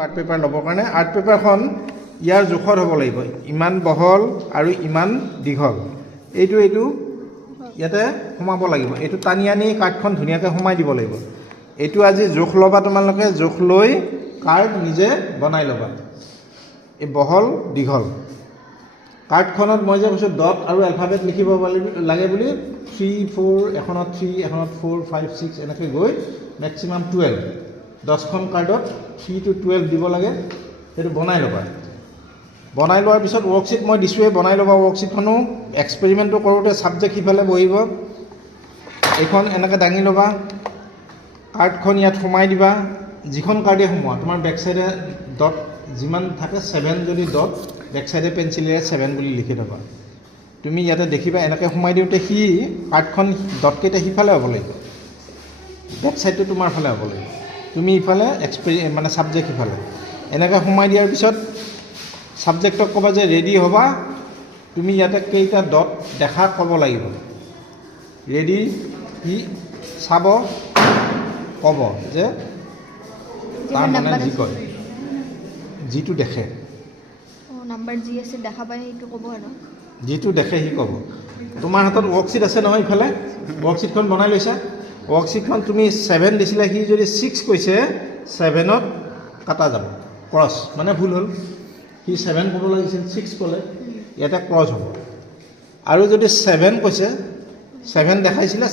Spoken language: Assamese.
আৰ্ট পেপাৰ ল'বৰ কাৰণে আৰ্ট পেপাৰখন ইয়াৰ জোখত হ'ব লাগিব, ইমান বহল আৰু ইমান দীঘল। এইটো ইয়াতে সোমাব লাগিব, এইটো টানি আনি কাৰ্ডখন ধুনীয়াকৈ সোমাই দিব লাগিব। এইটো আজি জোখ ল'বা, তোমালোকে জোখ লৈ কাৰ্ড নিজে বনাই ল'বা, এই বহল দীঘল। কাৰ্ডখনত মই যে কৈছোঁ ডট আৰু এলফাবেট লিখিব লাগে বুলি 3, 4, এখনত 3, এখনত 4, 5, 6 এনেকৈ গৈ মেক্সিমাম 12, 10খন কাৰ্ডত 3 to 12 দিব লাগে। সেইটো বনাই ল'বা। বনাই লোৱাৰ পিছত ৱৰ্কশ্বিট মই দিছোঁৱেই, বনাই ল'বা। ৱৰ্কশ্বিটখনো এক্সপেৰিমেণ্টটো কৰোঁতে ছাবজেক্ট সিফালে বহিব, এইখন এনেকৈ দাঙি ল'বা, কাৰ্ডখন ইয়াত সোমাই দিবা। যিখন কাৰ্ডে সোমোৱা, তোমাৰ বেক চাইডে ডট যিমান থাকে 7 যদি ডট বেক চাইডে পেঞ্চিলেৰে 7 বুলি লিখি থ'বা। তুমি ইয়াতে দেখিবা এনেকৈ সোমাই দিওঁতে কাৰ্ডখন ডটকেইটা সিফালে হ'ব লাগিব, বেক চাইডটো তোমাৰ ফালে হ'ব লাগিব, তুমি ইফালে মানে ছাবজেক্ট সিফালে। এনেকৈ সোমাই দিয়াৰ পিছত ছাবজেক্টক ক'বা যে ৰেডি হ'বা। তুমি ইয়াতে কেইটা ডট দেখা ক'ব লাগিব, ৰেডি, সি চাব, ক'ব যে তাৰ মানে যি কয়, যিটো দেখে, নাম্বাৰ যি আছে দেখা পায় সেইটো ক'ব আৰু যিটো দেখে সি ক'ব। তোমাৰ হাতত ৱৰ্কশ্বিট আছে নহয়, ইফালে ৱৰ্কশ্বিটখন বনাই লৈছা। ৱৰ্কশ্বিটখন তুমি 7 দিছিলা, সি যদি 6 কৈছে 7ত কাটা যাব, ক্ৰছ মানে ভুল হ'ল। সি 7 ক'ব লাগিছিল, 6 ক'লে, ইয়াতে ক্ৰছ হ'ব। আৰু যদি 7 কৈছে, 7 দেখাইছিলে